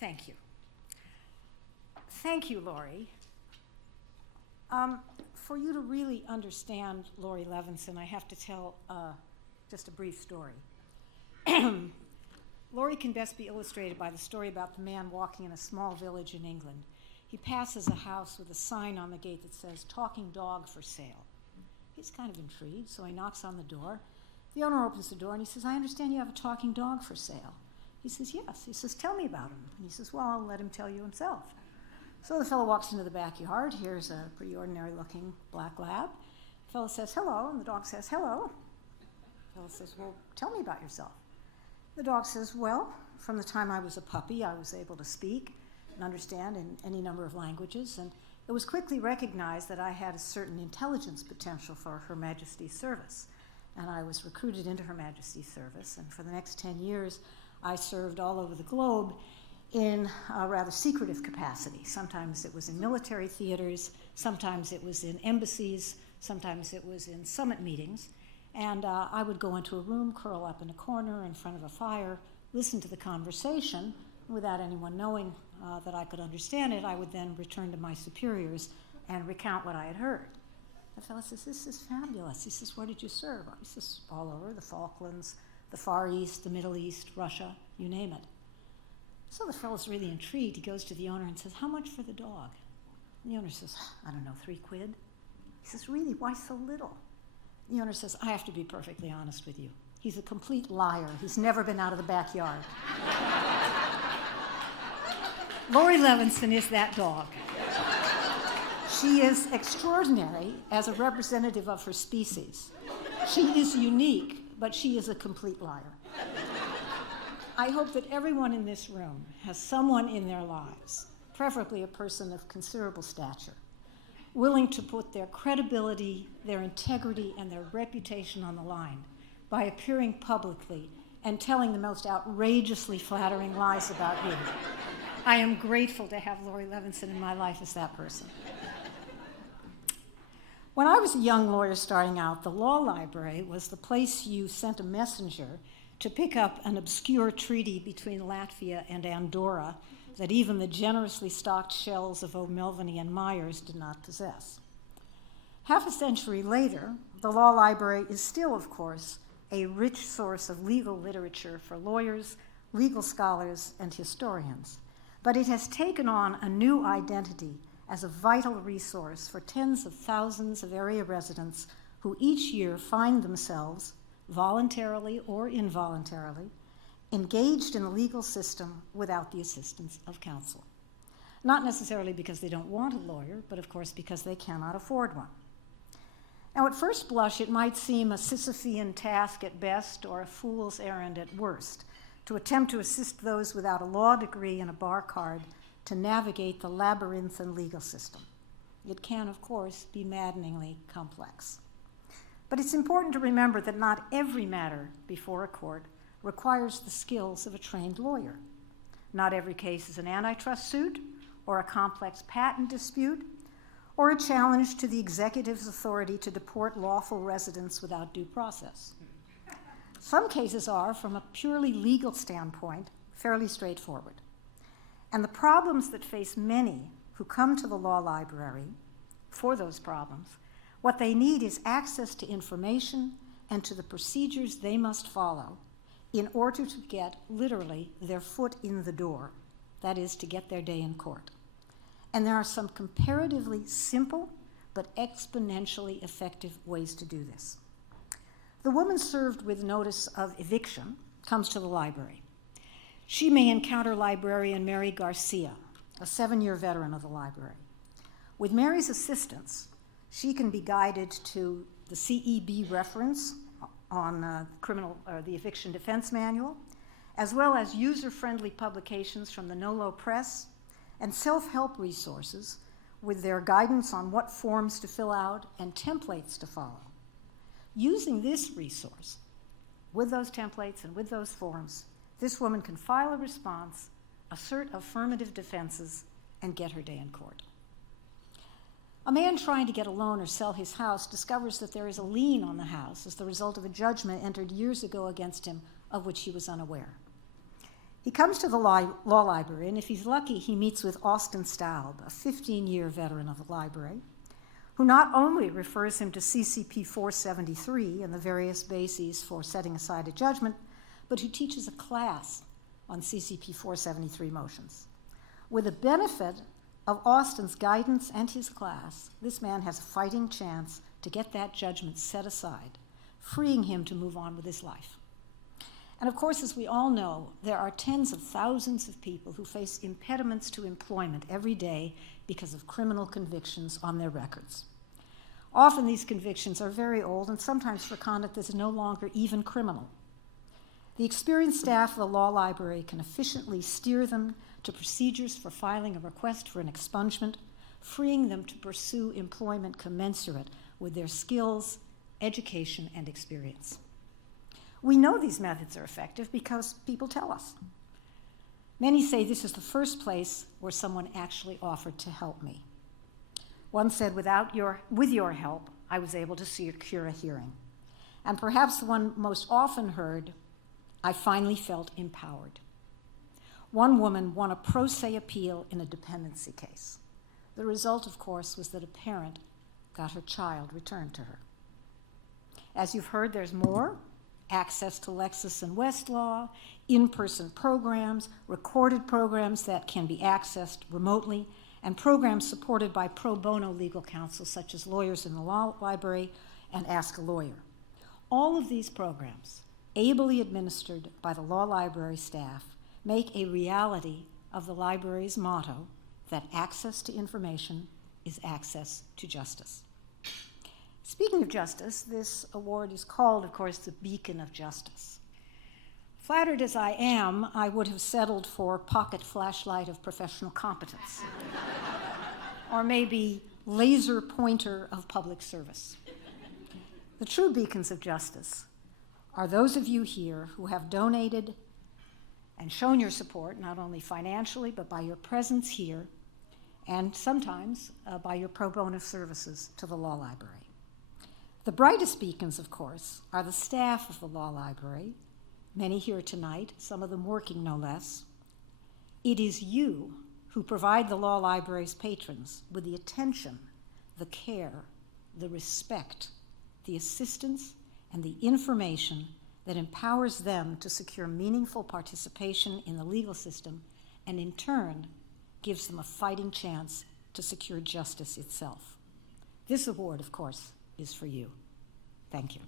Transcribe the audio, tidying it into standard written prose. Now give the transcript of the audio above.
Thank you. Thank you, Lori. For you to really understand Lori Levinson, I have to tell just a brief story. Lori can best be illustrated by the story about the man walking in a small village in England. He passes a house with a sign on the gate that says, "Talking dog for sale." He's kind of intrigued, so he knocks on the door. The owner opens the door and he says, "I understand you have a talking dog for sale." He says, "Yes." He says, "Tell me about him." And he says, "Well, I'll let him tell you himself." So the fellow walks into the backyard. Here's a pretty ordinary-looking black lab. The fellow says, "Hello," and the dog says, "Hello." The fellow says, "Well, tell me about yourself." The dog says, "Well, from the time I was a puppy, I was able to speak and understand in any number of languages, and it was quickly recognized that I had a certain intelligence potential for Her Majesty's service. And I was recruited into Her Majesty's service, and for the next 10 years, I served all over the globe in a rather secretive capacity. Sometimes it was in military theaters, sometimes it was in embassies, sometimes it was in summit meetings, and I would go into a room, curl up in a corner in front of a fire, listen to the conversation. Without anyone knowing that I could understand it, I would then return to my superiors and recount what I had heard. The fellow says, "This is fabulous." He says, "Where did you serve?" He says, "All over, the Falklands, the Far East, the Middle East, Russia, you name it." So the fellow's really intrigued. He goes to the owner and says, "How much for the dog?" And the owner says, "I don't know, 3 quid." He says, "Really, why so little?" The owner says, "I have to be perfectly honest with you. He's a complete liar. He's never been out of the backyard." Lori Levinson is that dog. She is extraordinary as a representative of her species. She is unique, but she is a complete liar. I hope that everyone in this room has someone in their lives, preferably a person of considerable stature, willing to put their credibility, their integrity, and their reputation on the line by appearing publicly and telling the most outrageously flattering lies about you. I am grateful to have Lori Levinson in my life as that person. When I was a young lawyer starting out, the law library was the place you sent a messenger to pick up an obscure treaty between Latvia and Andorra that even the generously stocked shelves of O'Melveny and Myers did not possess. Half a century later, the law library is still, of course, a rich source of legal literature for lawyers, legal scholars, and historians. But it has taken on a new identity as a vital resource for tens of thousands of area residents who each year find themselves, voluntarily or involuntarily, engaged in the legal system without the assistance of counsel. Not necessarily because they don't want a lawyer, but of course because they cannot afford one. Now, at first blush, it might seem a Sisyphean task at best or a fool's errand at worst to attempt to assist those without a law degree and a bar card to navigate the labyrinthine legal system. It can, of course, be maddeningly complex. But it's important to remember that not every matter before a court requires the skills of a trained lawyer. Not every case is an antitrust suit, or a complex patent dispute, or a challenge to the executive's authority to deport lawful residents without due process. Some cases are, from a purely legal standpoint, fairly straightforward. And the problems that face many who come to the law library for those problems, what they need is access to information and to the procedures they must follow in order to get, literally, their foot in the door, that is, to get their day in court. And there are some comparatively simple but exponentially effective ways to do this. The woman served with notice of eviction comes to the library. She may encounter librarian Mary Garcia, a 7-year veteran of the library. With Mary's assistance, she can be guided to the CEB reference on the Eviction Defense Manual, as well as user-friendly publications from the NOLO Press and self-help resources with their guidance on what forms to fill out and templates to follow. Using this resource, with those templates and with those forms, this woman can file a response, assert affirmative defenses, and get her day in court. A man trying to get a loan or sell his house discovers that there is a lien on the house as the result of a judgment entered years ago against him of which he was unaware. He comes to the law library, and if he's lucky, he meets with Austin Staub, a 15-year veteran of the library, who not only refers him to CCP 473 and the various bases for setting aside a judgment, but who teaches a class on CCP 473 motions. With the benefit of Austin's guidance and his class, this man has a fighting chance to get that judgment set aside, freeing him to move on with his life. And of course, as we all know, there are tens of thousands of people who face impediments to employment every day because of criminal convictions on their records. Often these convictions are very old and sometimes for conduct that is no longer even criminal. The experienced staff of the law library can efficiently steer them to procedures for filing a request for an expungement, freeing them to pursue employment commensurate with their skills, education, and experience. We know these methods are effective because people tell us. Many say this is the first place where someone actually offered to help me. One said, with your help, I was able to secure a hearing. And perhaps the one most often heard, I finally felt empowered. One woman won a pro se appeal in a dependency case. The result, of course, was that a parent got her child returned to her. As you've heard, there's more. Access to Lexis and Westlaw, in-person programs, recorded programs that can be accessed remotely, and programs supported by pro bono legal counsel such as Lawyers in the Law Library and Ask a Lawyer. All of these programs, ably administered by the law library staff, make a reality of the library's motto that access to information is access to justice. Speaking of justice, this award is called, of course, the Beacon of Justice. Flattered as I am, I would have settled for pocket flashlight of professional competence, or maybe laser pointer of public service. The true beacons of justice are those of you here who have donated and shown your support, not only financially, but by your presence here, and sometimes by your pro bono services to the law library. The brightest beacons, of course, are the staff of the law library, many here tonight, some of them working no less. It is you who provide the law library's patrons with the attention, the care, the respect, the assistance, and the information that empowers them to secure meaningful participation in the legal system and in turn gives them a fighting chance to secure justice itself. This award, of course, is for you. Thank you.